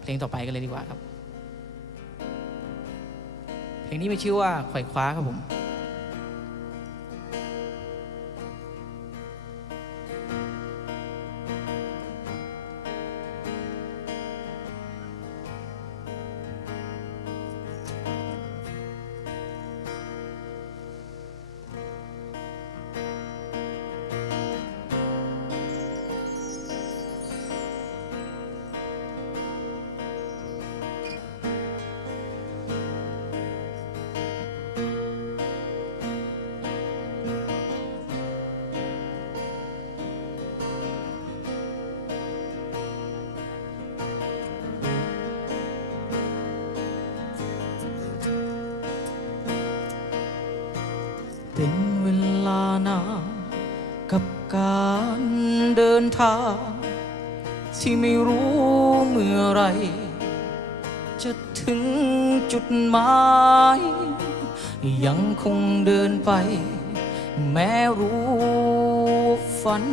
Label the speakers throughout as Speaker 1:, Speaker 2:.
Speaker 1: เพลงต่อไปกันเลยดีกว่าครับ เพลงนี้มีชื่อว่าไขว่คว้าครับผม เป็นเวลานานกับการเดินทาง ที่ไม่รู้เมื่อไร จะถึงจุดหมาย ยังคงเดินไป แม้รู้ฝัน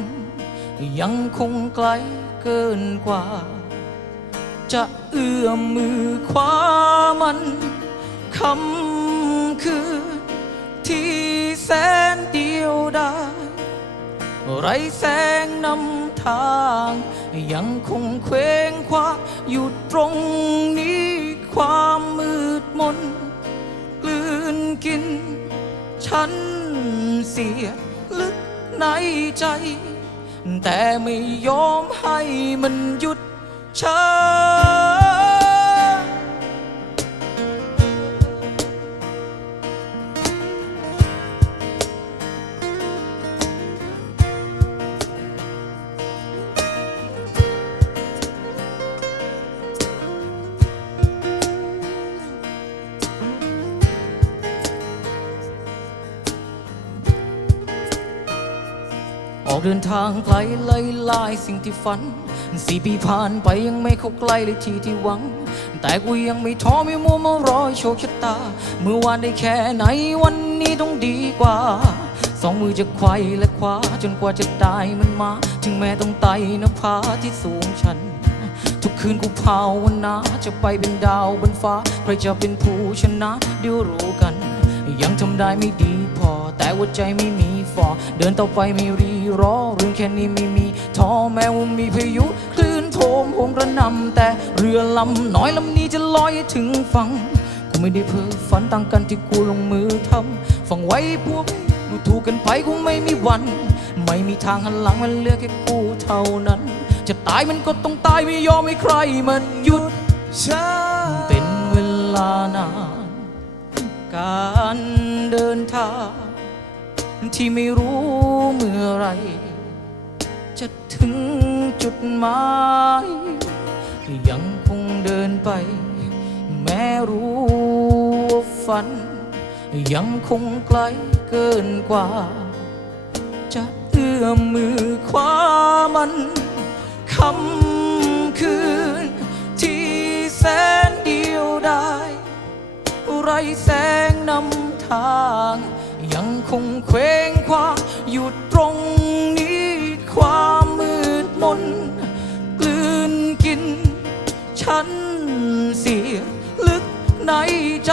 Speaker 1: ยังคงไกลเกินกว่า จะเอื้อมมือคว้ามันคำคืนที่ แสนเดียวได้ไรแสงนำทาง ยังคงเคว้งคว้าอยู่ตรงนี้ความมืดมนกลืนกิน ฉันเสียลึกในใจ แต่ไม่ยอมให้มันหยุดช้า ออกเดินทางไกลไล่ลายสิ่งที่ฝันสี่ปีผ่านไปยังไม่เข้าใกล้เลยที่ที่หวัง แต่กูยังไม่ท้อไม่มัวมารอยโชคชะตา เมื่อวานได้แค่ไหนวันนี้ต้องดีกว่า สองมือจะไขว้และคว้าจนกว่าจะได้มันมา ถึงแม้ต้องไต่หน้าผาที่สูงชัน ทุกคืนกูภาวนาจะไปเป็นดาวบนฟ้า ใครจะเป็นผู้ชนะเดี๋ยวรู้กัน ยังทำได้ไม่ดีพอ แต่ว่าใจไม่มีฟอเดินต่อไปไม่รีรอเรื่องแค่นี้ไม่มีท้อแม้ว่ามีพายุคลื่นโถมโหมกระหนำแต่เรือลำน้อยลำนี้จะลอยให้ถึงฝั่งกูไม่ได้เพ้อฝันต่างกันที่กูลงมือทำฟังไว้พวกดูถูกกันไปกูไม่มีวัน ไม่มีทางหันหลังมันเหลือแค่กูเท่านั้น จะตายมันก็ต้องตายไม่ยอมให้ใครมันหยุด
Speaker 2: ฉัน
Speaker 1: เป็นเวลานาน การเดินทาง ที่ไม่รู้เมื่อไร จะถึงจุดหมายยังคงเดินไป แม้รู้ว่าฝัน ยังคงไกลเกินกว่า จะเอื้อมมือคว้ามันคำ แสงนำทาง ยังคงเคว้งคว้างอยู่ตรงนี้ความมืดมน กลืนกิน ฉันเสียลึกในใจ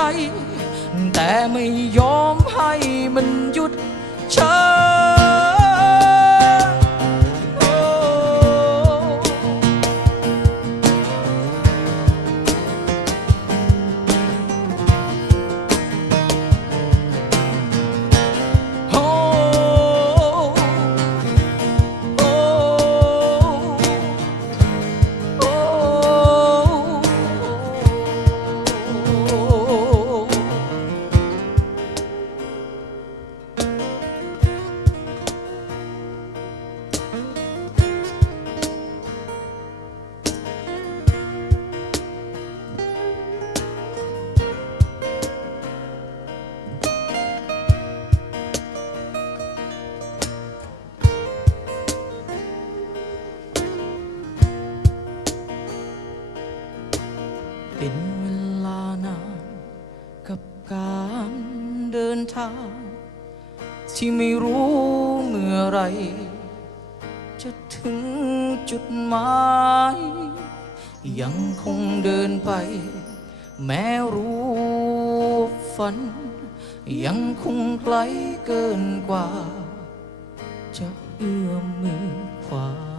Speaker 1: แต่ไม่ยอมให้มันหยุดช้า เป็นเวลานานกับการเดินทาง ที่ไม่รู้เมื่อไร จะถึงจุดหมาย ยังคงเดินไป แม้รู้ฝัน ยังคงไกลเกินกว่า จะเอื้อมมือขวา